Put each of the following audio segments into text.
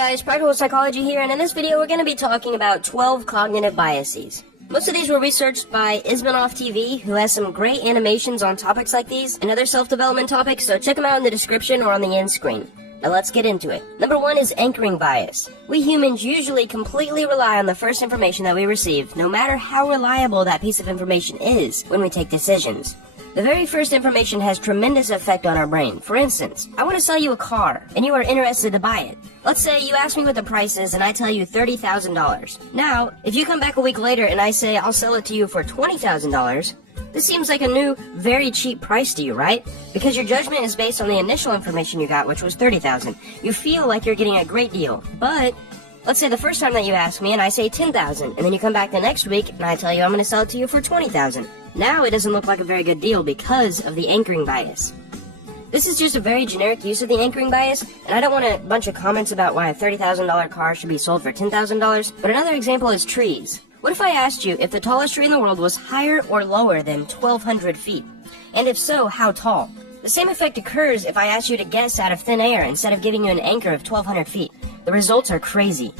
guys, Practical Psychology here, and in this video we're going to be talking about 12 cognitive biases. Most of these were researched by Ismanoff TV, who has some great animations on topics like these and other self-development topics, so check them out in the description or on the end screen. Now let's get into it. Number 1 is anchoring bias. We humans usually completely rely on the first information that we receive, no matter how reliable that piece of information is when we take decisions. The very first information has tremendous effect on our brain. For instance, I want to sell you a car, and you are interested to buy it. Let's say you ask me what the price is, and I tell you $30,000. Now, if you come back a week later and I say I'll sell it to you for $20,000, this seems like a new, very cheap price to you, right? Because your judgment is based on the initial information you got, which was $30,000. You feel like you're getting a great deal, but let's say the first time that you ask me and I say $10,000, and then you come back the next week and I tell you I'm going to sell it to you for $20,000. Now it doesn't look like a very good deal because of the anchoring bias. This is just a very generic use of the anchoring bias, and I don't want a bunch of comments about why a $30,000 car should be sold for $10,000, but another example is trees. What if I asked you if the tallest tree in the world was higher or lower than 1,200 feet? And if so, how tall? The same effect occurs if I ask you to guess out of thin air instead of giving you an anchor of 1,200 feet. The results are crazy.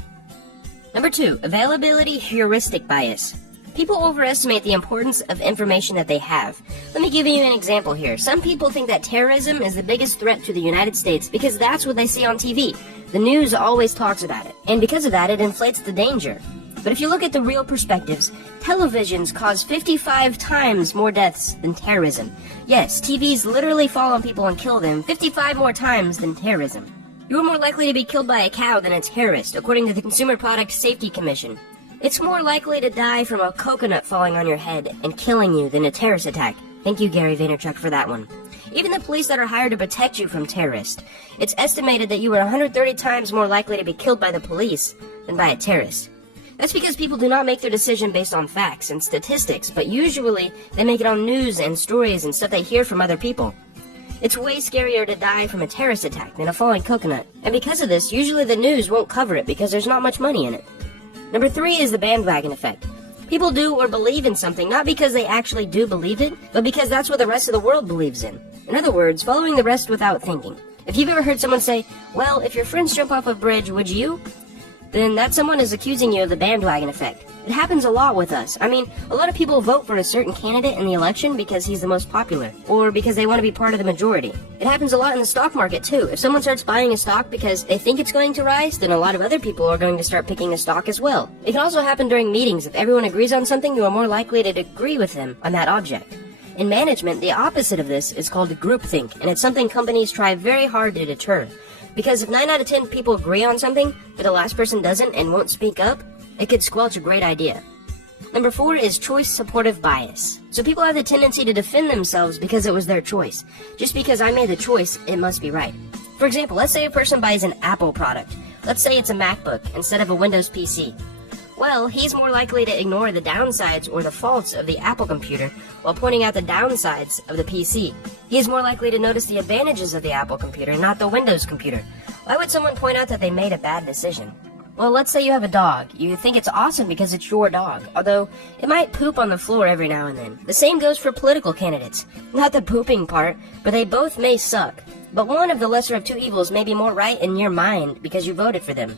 Number 2, availability heuristic bias. People overestimate the importance of information that they have. Let me give you an example here. Some people think that terrorism is the biggest threat to the United States because that's what they see on TV. The news always talks about it, and because of that, it inflates the danger. But if you look at the real perspectives, televisions cause 55 times more deaths than terrorism. Yes, TVs literally fall on people and kill them 55 more times than terrorism. You are more likely to be killed by a cow than a terrorist, according to the Consumer Product Safety Commission. It's more likely to die from a coconut falling on your head and killing you than a terrorist attack. Thank you, Gary Vaynerchuk, for that one. Even the police that are hired to protect you from terrorists, it's estimated that you are 130 times more likely to be killed by the police than by a terrorist. That's because people do not make their decision based on facts and statistics, but usually they make it on news and stories and stuff they hear from other people. It's way scarier to die from a terrorist attack than a falling coconut, and because of this, usually the news won't cover it because there's not much money in it. Number 3 is the bandwagon effect. People do or believe in something not because they actually do believe it, but because that's what the rest of the world believes in. In other words, following the rest without thinking. If you've ever heard someone say, well, if your friends jump off a bridge, would you? Then that someone is accusing you of the bandwagon effect. It happens a lot with us. I mean, a lot of people vote for a certain candidate in the election because he's the most popular, or because they want to be part of the majority. It happens a lot in the stock market too. If someone starts buying a stock because they think it's going to rise, then a lot of other people are going to start picking the stock as well. It can also happen during meetings. If everyone agrees on something, you are more likely to agree with them on that object. In management, the opposite of this is called groupthink, and it's something companies try very hard to deter. Because if 9 out of 10 people agree on something, but the last person doesn't and won't speak up, it could squelch a great idea. Number 4 is choice supportive bias. So people have the tendency to defend themselves because it was their choice. Just because I made the choice, it must be right. For example, let's say a person buys an Apple product. Let's say it's a MacBook instead of a Windows PC. Well, he's more likely to ignore the downsides or the faults of the Apple computer while pointing out the downsides of the PC. He is more likely to notice the advantages of the Apple computer, not the Windows computer. Why would someone point out that they made a bad decision? Well, let's say you have a dog. You think it's awesome because it's your dog, although it might poop on the floor every now and then. The same goes for political candidates. Not the pooping part, but they both may suck. But one of the lesser of two evils may be more right in your mind because you voted for them.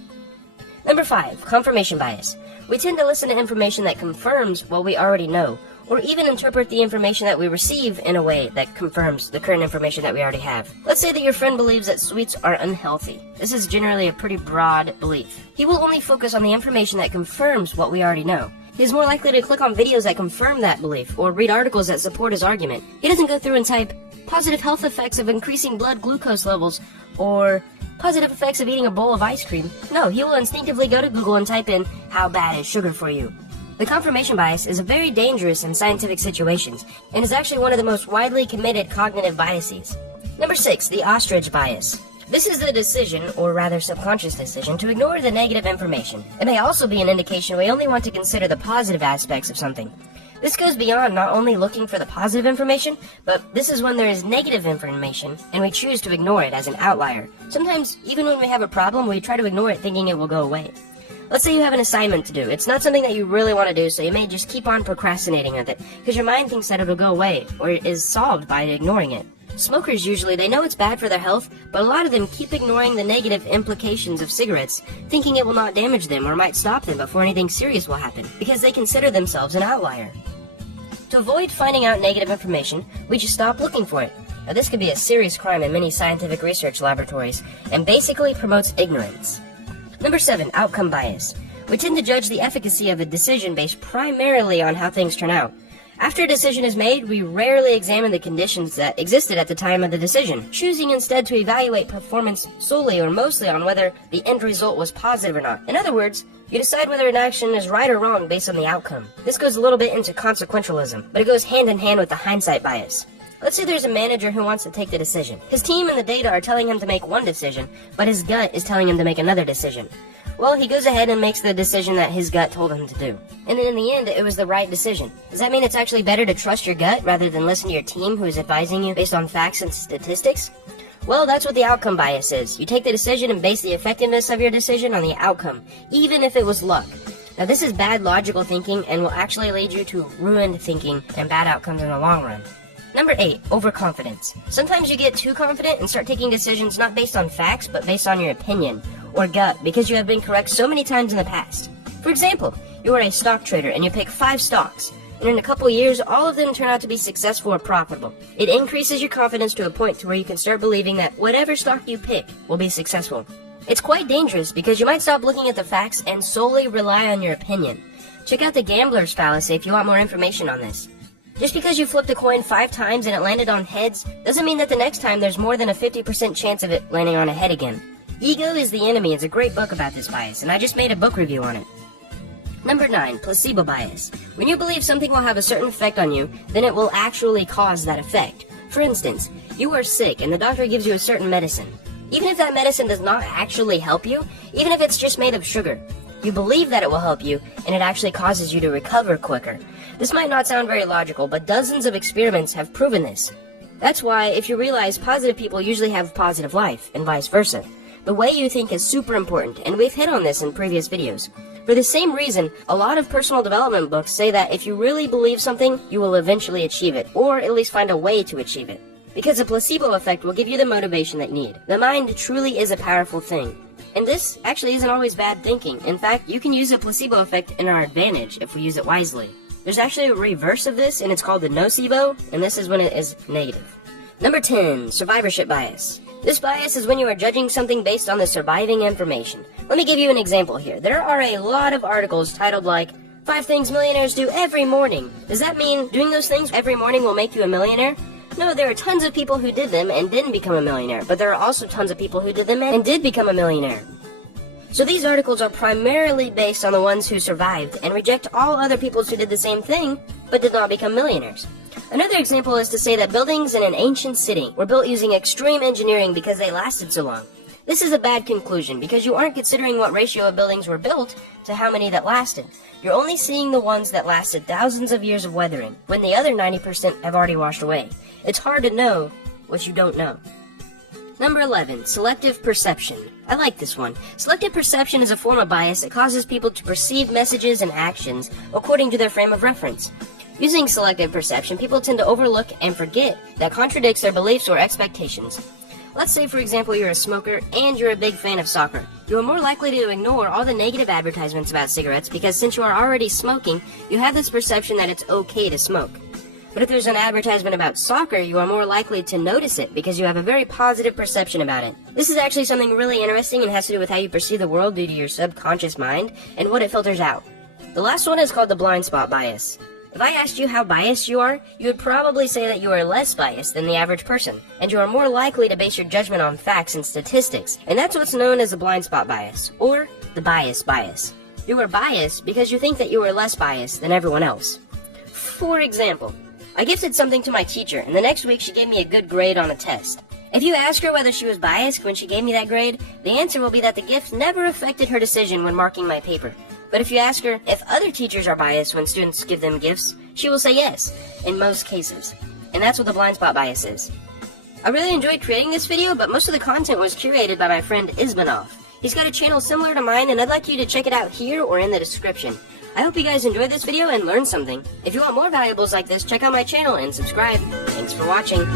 Number 5, confirmation bias. We tend to listen to information that confirms what we already know, or even interpret the information that we receive in a way that confirms the current information that we already have. Let's say that your friend believes that sweets are unhealthy. This is generally a pretty broad belief. He will only focus on the information that confirms what we already know. He is more likely to click on videos that confirm that belief, or read articles that support his argument. He doesn't go through and type, positive health effects of increasing blood glucose levels, or positive effects of eating a bowl of ice cream. No, he will instinctively go to Google and type in, how bad is sugar for you? The confirmation bias is very dangerous in scientific situations, and is actually one of the most widely committed cognitive biases. Number 6, the ostrich bias. This is the decision, or rather subconscious decision, to ignore the negative information. It may also be an indication we only want to consider the positive aspects of something. This goes beyond not only looking for the positive information, but this is when there is negative information, and we choose to ignore it as an outlier. Sometimes, even when we have a problem, we try to ignore it thinking it will go away. Let's say you have an assignment to do. It's not something that you really want to do, so you may just keep on procrastinating with it, because your mind thinks that it'll go away, or it is solved by ignoring it. Smokers usually, they know it's bad for their health, but a lot of them keep ignoring the negative implications of cigarettes, thinking it will not damage them or might stop them before anything serious will happen, because they consider themselves an outlier. To avoid finding out negative information, we just stop looking for it. Now this could be a serious crime in many scientific research laboratories, and basically promotes ignorance. Number 7, outcome bias. We tend to judge the efficacy of a decision based primarily on how things turn out. After a decision is made, we rarely examine the conditions that existed at the time of the decision, choosing instead to evaluate performance solely or mostly on whether the end result was positive or not. In other words, you decide whether an action is right or wrong based on the outcome. This goes a little bit into consequentialism, but it goes hand in hand with the hindsight bias. Let's say there's a manager who wants to take the decision. His team and the data are telling him to make one decision, but his gut is telling him to make another decision. Well, he goes ahead and makes the decision that his gut told him to do. And then in the end, it was the right decision. Does that mean it's actually better to trust your gut rather than listen to your team who is advising you based on facts and statistics? Well, that's what the outcome bias is. You take the decision and base the effectiveness of your decision on the outcome, even if it was luck. Now, this is bad logical thinking and will actually lead you to ruined thinking and bad outcomes in the long run. Number 8, overconfidence. Sometimes you get too confident and start taking decisions not based on facts, but based on your opinion or gut because you have been correct so many times in the past. For example, you are a stock trader and you pick 5 stocks, and in a couple years, all of them turn out to be successful or profitable. It increases your confidence to a point to where you can start believing that whatever stock you pick will be successful. It's quite dangerous because you might stop looking at the facts and solely rely on your opinion. Check out the gambler's fallacy if you want more information on this. Just because you flipped a coin 5 times and it landed on heads doesn't mean that the next time there's more than a 50% chance of it landing on a head again. Ego is the Enemy is a great book about this bias, and I just made a book review on it. Number 9, placebo bias. When you believe something will have a certain effect on you, then it will actually cause that effect. For instance, you are sick and the doctor gives you a certain medicine. Even if that medicine does not actually help you, even if it's just made of sugar, you believe that it will help you, and it actually causes you to recover quicker. This might not sound very logical, but dozens of experiments have proven this. That's why, if you realize positive people usually have positive life, and vice versa. The way you think is super important, and we've hit on this in previous videos. For the same reason, a lot of personal development books say that if you really believe something, you will eventually achieve it, or at least find a way to achieve it. Because the placebo effect will give you the motivation that you need. The mind truly is a powerful thing. And this actually isn't always bad thinking. In fact, you can use the placebo effect in our advantage if we use it wisely. There's actually a reverse of this, and it's called the nocebo, and this is when it is negative. Number 10, survivorship bias. This bias is when you are judging something based on the surviving information. Let me give you an example here. There are a lot of articles titled like, 5 things millionaires do every morning. Does that mean doing those things every morning will make you a millionaire? No, there are tons of people who did them and didn't become a millionaire, but there are also tons of people who did them and did become a millionaire. So these articles are primarily based on the ones who survived and reject all other people who did the same thing but did not become millionaires. Another example is to say that buildings in an ancient city were built using extreme engineering because they lasted so long. This is a bad conclusion because you aren't considering what ratio of buildings were built to how many that lasted. You're only seeing the ones that lasted thousands of years of weathering, when the other 90% have already washed away. It's hard to know what you don't know. Number 11, selective perception. I like this one. Selective perception is a form of bias that causes people to perceive messages and actions according to their frame of reference. Using selective perception, people tend to overlook and forget that contradicts their beliefs or expectations. Let's say, for example, you're a smoker and you're a big fan of soccer. You are more likely to ignore all the negative advertisements about cigarettes because since you are already smoking, you have this perception that it's okay to smoke. But if there's an advertisement about soccer, you are more likely to notice it because you have a very positive perception about it. This is actually something really interesting and has to do with how you perceive the world due to your subconscious mind and what it filters out. The last one is called the blind spot bias. If I asked you how biased you are, you would probably say that you are less biased than the average person, and you are more likely to base your judgment on facts and statistics, and that's what's known as the blind spot bias, or the bias bias. You are biased because you think that you are less biased than everyone else. For example, I gifted something to my teacher, and the next week she gave me a good grade on a test. If you ask her whether she was biased when she gave me that grade, the answer will be that the gift never affected her decision when marking my paper. But if you ask her if other teachers are biased when students give them gifts, she will say yes, in most cases. And that's what the blind spot bias is. I really enjoyed creating this video, but most of the content was curated by my friend Ismanov. He's got a channel similar to mine, and I'd like you to check it out here or in the description. I hope you guys enjoyed this video and learned something. If you want more valuables like this, check out my channel and subscribe. Thanks for watching.